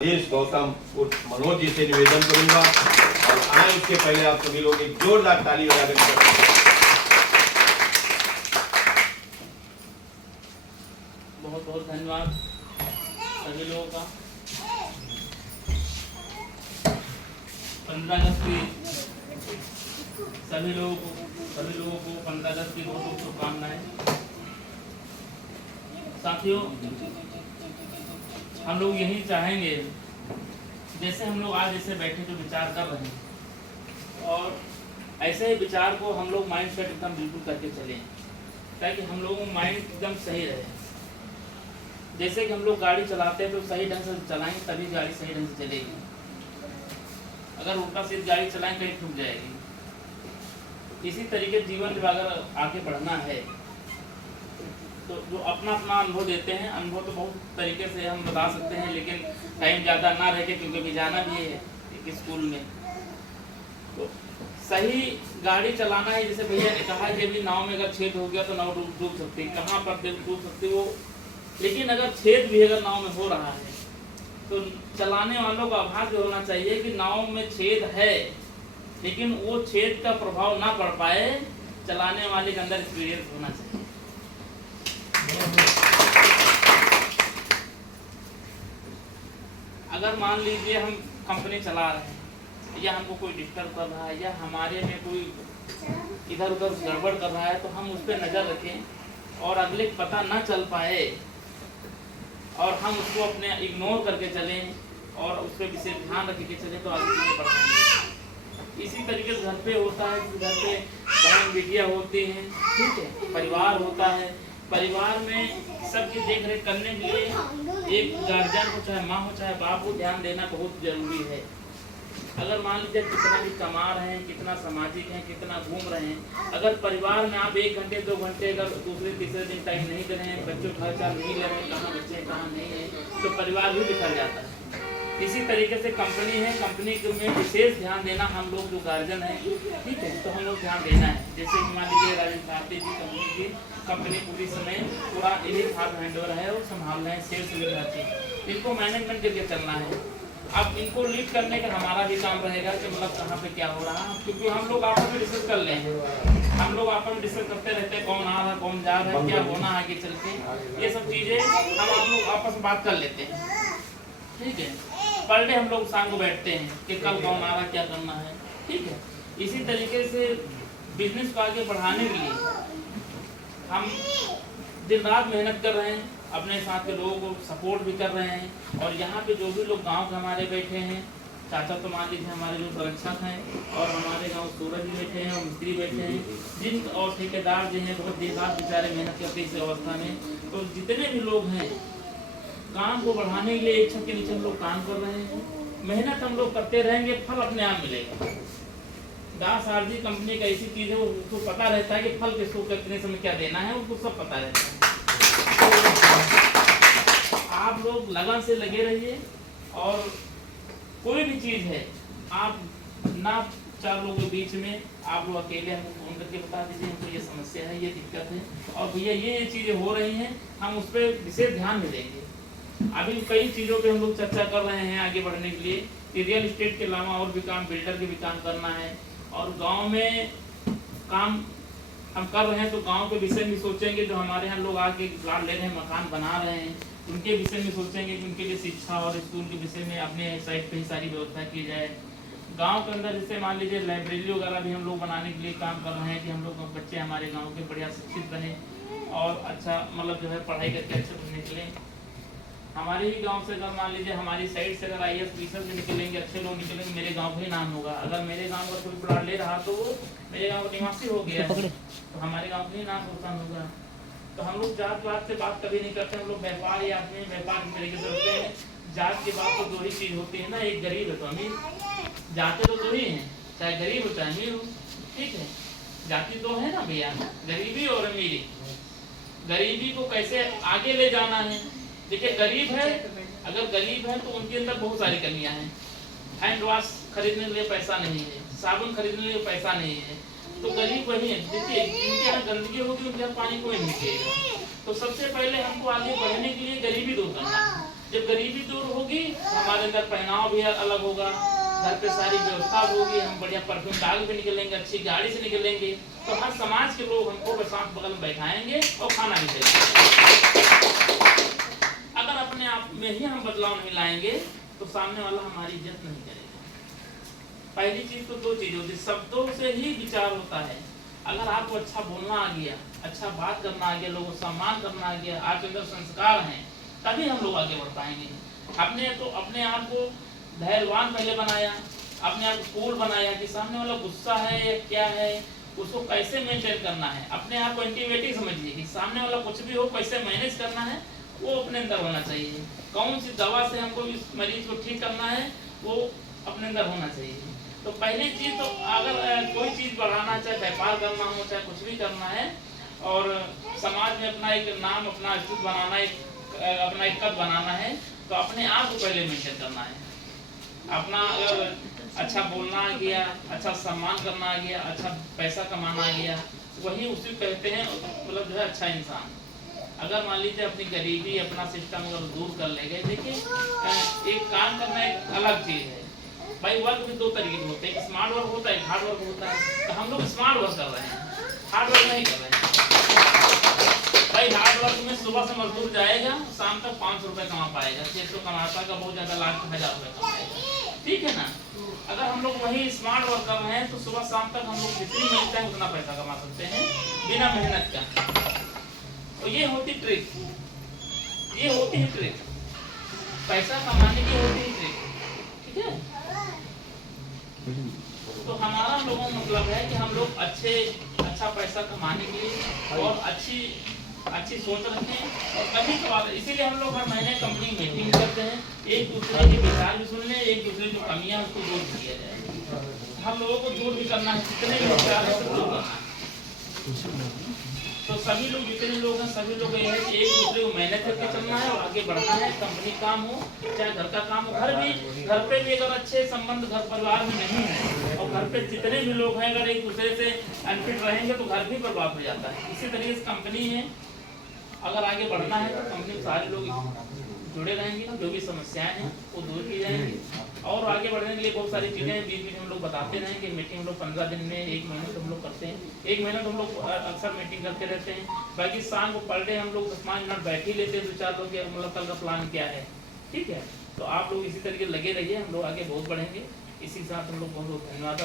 गौतम उर्फ मनोज जी से निवेदन करूंगा और आए उसके पहले आप सभी लोग एक जोरदार ताली बजाकर बहुत बहुत धन्यवाद सभी लोगों का। 15 अगस्त की सभी लोगों को 15 अगस्त की बहुत बहुत शुभकामनाएं। साथियों, हम लोग यही चाहेंगे, जैसे हम लोग आज ऐसे बैठे जो विचार कर रहे हैं और ऐसे ही विचार को हम लोग माइंड सेट एकदम बिल्कुल करके चलें ताकि हम लोगों का माइंड एकदम सही रहे। जैसे कि हम लोग गाड़ी चलाते हैं तो सही ढंग से चलाएंगे तभी गाड़ी सही ढंग से चलेगी। अगर उल्टा सीधी गाड़ी चलाएंगे कहीं ठुक जाएगी। इसी तरीके जीवन में अगर आगे बढ़ना है तो जो अपना अनुभव देते हैं, अनुभव तो बहुत तरीके से हम बता सकते हैं, लेकिन टाइम ज़्यादा ना रह के क्योंकि अभी जाना भी है एक स्कूल में। तो सही गाड़ी चलाना है। जैसे भैया ने कहा कि अभी नाव में अगर छेद हो गया तो नाव डूब सकती है, कहाँ पर डूब सकती वो, लेकिन अगर छेद भी अगर नाव में हो रहा है तो चलाने वालों का आभास भी होना चाहिए कि नाव में छेद है, लेकिन वो छेद का प्रभाव ना पड़ पाए। चलाने वाले के अंदर एक्सपीरियंस होना चाहिए। अगर मान लीजिए हम कंपनी चला रहे हैं या हमको कोई डिस्टर्ब कर रहा है या हमारे में कोई इधर उधर गड़बड़ कर रहा है तो हम उस पर नज़र रखें और अगले पता ना चल पाए और हम उसको अपने इग्नोर करके चलें और उस पर विशेष ध्यान रख के चलें तो आगे चीज़ें बढ़ेंगे। इसी तरीके से घर पे होता है, घर पे बहन बेटियाँ होती हैं, ठीक है, परिवार होता है। परिवार में सबकी देख रेख करने के लिए एक गार्जियन को, चाहे माँ हो चाहे बाप हो, ध्यान देना बहुत जरूरी है। अगर मान लीजिए कितना भी कमा रहे हैं, कितना सामाजिक हैं, कितना घूम रहे हैं, अगर परिवार में आप 1 घंटे 2 घंटे अगर दूसरे तीसरे दिन टाइम नहीं दे रहे हैं, बच्चों का खर्चा नहीं ले रहे हैं, कहाँ बच्चे हैं कहाँ नहीं है, तो परिवार भी बिखर जाता है। इसी तरीके से कंपनी है, कंपनी में विशेष ध्यान देना हम लोग जो गार्जियन है, ठीक है, तो हम लोग ध्यान देना है। जैसे मान लीजिए राजेंद्र भारती जी कंपनी पूरी समय पूरा इन्हीं हाथ हैंडओवर है और संभाल रहे हैं, सेल्स लीड, इनको मैनेजमेंट करके चलना है। अब इनको लीड करने का हमारा भी काम रहेगा कि मतलब कहाँ पे क्या हो रहा है, क्योंकि हम लोग आपस में डिस्कस कर लें, हम लोग आपस में डिस्कस करते रहते हैं, कौन आ रहा है कौन जा रहा है, क्या होना आगे चल के, ये सब चीज़ें हम आप लोग आपस में बात कर लेते हैं, ठीक है। पर डे हम लोग शाम को बैठते हैं कि कल कौन आ रहा है, क्या करना है, ठीक है। इसी तरीके से बिजनेस को आगे बढ़ाने के लिए हम दिन रात मेहनत कर रहे हैं, अपने साथ के लोगों को सपोर्ट भी कर रहे हैं। और यहाँ पे जो भी लोग गांव के हमारे बैठे हैं, चाचा तो मान लीजिए हमारे जो संरक्षक हैं, और हमारे गांव सूरज भी बैठे हैं और मिस्त्री बैठे हैं, जिन और ठेकेदार जो हैं बहुत दिन रात बेचारे मेहनत करते इस अवस्था में। तो जितने भी लोग हैं काम को बढ़ाने के लिए एक छत के नीचे हम लोग काम कर रहे हैं, मेहनत हम लोग करते रहेंगे, फल अपने आप मिलेगा। दास आरजी कंपनी का ऐसी चीज़ है, उसको पता रहता है कि फल किसको कितने समय क्या देना है, उसको सब पता रहता है। तो आप लोग लगन से लगे रहिए और कोई भी चीज़ है आप ना 4 लोगों के बीच में आप लोग अकेले हमको फोन करके बता दीजिए हमको ये समस्या है, ये दिक्कत है और भैया ये चीज़ें हो रही हैं, हम उस पर विशेष ध्यान भी देंगे। अभी कई चीज़ों पे हम लोग चर्चा कर रहे हैं आगे बढ़ने के लिए कि रियल इस्टेट के अलावा और भी काम, बिल्डर के भी काम करना है और गांव में काम हम कर रहे हैं तो गांव के विषय में सोचेंगे। जो हमारे यहाँ लोग आके प्लाट ले रहे हैं, मकान बना रहे हैं, उनके विषय में सोचेंगे कि उनके लिए शिक्षा और स्कूल के विषय में अपने साइड पे ही सारी व्यवस्था की जाए। गांव के अंदर जैसे मान लीजिए लाइब्रेरी वगैरह भी हम लोग बनाने के लिए काम कर रहे हैं कि हम लोग बच्चे हमारे गाँव के बढ़िया शिक्षित रहें और अच्छा मतलब जो है पढ़ाई करके अच्छे से निकलें। हमारे ही गांव से अगर मान लीजिए हमारी साइड से अगर IAS PCS भी निकलेंगे, अच्छे लोग निकलेंगे, मेरे गांव का ही नाम होगा। अगर मेरे गांव का कोई प्लाट ले रहा तो वो मेरे गांव का निवासी हो गया है, तो हमारे गांव का ही नाम रोशन होगा। तो हम लोग जात पात से बात कभी नहीं करते, हम लोग व्यापार या अपने व्यापार के तरीके से होते हैं। जात की बात तो 2 ही चीज़ होती है ना, एक गरीब है तो अमीर। जाते तो 2 ही हैं, चाहे गरीब हो चाहे अमीर हो, ठीक है। जाति 2 है ना भैया, गरीबी और अमीरी। गरीबी को कैसे आगे ले जाना है, देखिए गरीब है, अगर गरीब है तो उनके अंदर बहुत सारी कमियां हैं। हैंड वॉश खरीदने के लिए पैसा नहीं है, साबुन खरीदने के लिए पैसा नहीं है, तो गरीब वही है। देखिए जिनके यहाँ गंदगी होगी उनके यहाँ पानी कोई नहीं पिएगा। तो सबसे पहले हमको आगे बढ़ने के लिए गरीबी दूर करना। जब गरीबी दूर होगी हमारे हमारे अंदर पहनाव भी अलग होगा, घर पे सारी व्यवस्था होगी, हम बढ़िया परफ्यूम डाल के निकलेंगे, अच्छी गाड़ी से निकलेंगे, तो हर समाज के लोग हमको साथ बगल में बैठाएंगे और खाना भी देंगे। अगर अपने आप में ही हम बदलाव नहीं लाएंगे तो सामने वाला हमारी इज्जत नहीं करेगा। पहली चीज तो दो चीज होती है, शब्दों से ही विचार होता है। अगर आपको अच्छा बोलना आ गया, अच्छा बात करना आ गया, लोगों को सम्मान करना आ गया, आपके अंदर संस्कार हैं, तभी हम लोग आगे बढ़ पाएंगे। अपने आप को धैर्यवान पहले बनाया, अपने आप को कूल बनाया कि सामने वाला गुस्सा है या क्या है, उसको कैसे मेंटेन करना है। अपने आप को एंटीबायोटिक समझिए कि सामने वाला कुछ भी हो कैसे मैनेज करना है, वो अपने अंदर होना चाहिए। कौन सी दवा से हमको इस मरीज को ठीक करना है, वो अपने अंदर होना चाहिए। तो पहली चीज तो अगर कोई चीज बढ़ाना, चाहे व्यापार करना हो, चाहे कुछ भी करना है, और समाज में अपना एक नाम, अपना अस्तित्व बनाना, अपना एक कद बनाना है, तो अपने आप को पहले मेंटेन करना है। अपना अगर अच्छा बोलना आ गया, अच्छा सम्मान करना आ गया, अच्छा पैसा कमाना आ गया, वही उसी कहते हैं मतलब जो है अच्छा इंसान। अगर मान लीजिए अपनी गरीबी, अपना सिस्टम अगर दूर कर ले गए, देखिए एक काम करना एक अलग चीज है भाई। वर्क भी दो तरीके के होते हैं, स्मार्ट वर्क होता है, हार्ड वर्क होता है। तो हम लोग स्मार्ट वर्क कर रहे हैं, हार्ड वर्क नहीं कर रहे हैं भाई। हार्ड वर्क में सुबह से मजदूर जाएगा, शाम तक 500 रुपए कमा पाएगा, 600 कमाता का बहुत ज्यादा लाख 1000 रुपए कमाएगा, ठीक है ना। अगर हम लोग वही स्मार्ट वर्क कर रहे हैं तो सुबह शाम तक हम लोग जितनी मिलता है उतना पैसा कमा सकते हैं बिना मेहनत का। तो ये होती ट्रिक, ये होती है ट्रिक, पैसा कमाने की होती है ट्रिक, ठीक है। तो हमारा लोगों का मतलब है कि हम लोग अच्छा पैसा कमाने के लिए और अच्छी सोच रखें। और कभी कभार इसीलिए हम लोग हर महीने कंपनी मीटिंग करते हैं, एक दूसरे के विचार भी सुन लें, एक दूसरे की जो कमियां उसको दूर किया जाए। हम लोगों को दूर भी करना है, जितने भी विचार है सब दूर करना है। तो सभी लोग जितने लोग हैं, सभी लोग ये है कि एक दूसरे को मेहनत करके चलना है और आगे बढ़ना है। कंपनी काम हो चाहे घर का काम हो, घर पे भी अगर अच्छे संबंध घर परिवार में नहीं है और घर पे जितने भी लोग हैं अगर एक दूसरे से अनफिट रहेंगे तो घर भी बर्बाद हो जाता है। इसी तरीके से कंपनी में अगर आगे बढ़ना है तो कंपनी में सारे लोग जुड़े रहेंगे, जो भी समस्याएं हैं वो दूर की जाएंगी। और आगे बढ़ने के लिए बहुत सारी चीज़ें बीच बीच हम लोग बताते रहेंगे। मीटिंग हम लोग 15 दिन में, 1 महीने तो हम लोग करते हैं, 1 महीना तो हम लोग अक्सर मीटिंग करते रहते हैं। बाकी शाम को पर डे हम लोग 10-5 मिनट बैठ ही लेते हैं, 2-4 लोग मतलब कल का प्लान क्या है, ठीक है। तो आप लोग इसी तरीके लगे रहिए, हम लोग आगे बहुत बढ़ेंगे। इसी के साथ हम लोग बहुत धन्यवाद।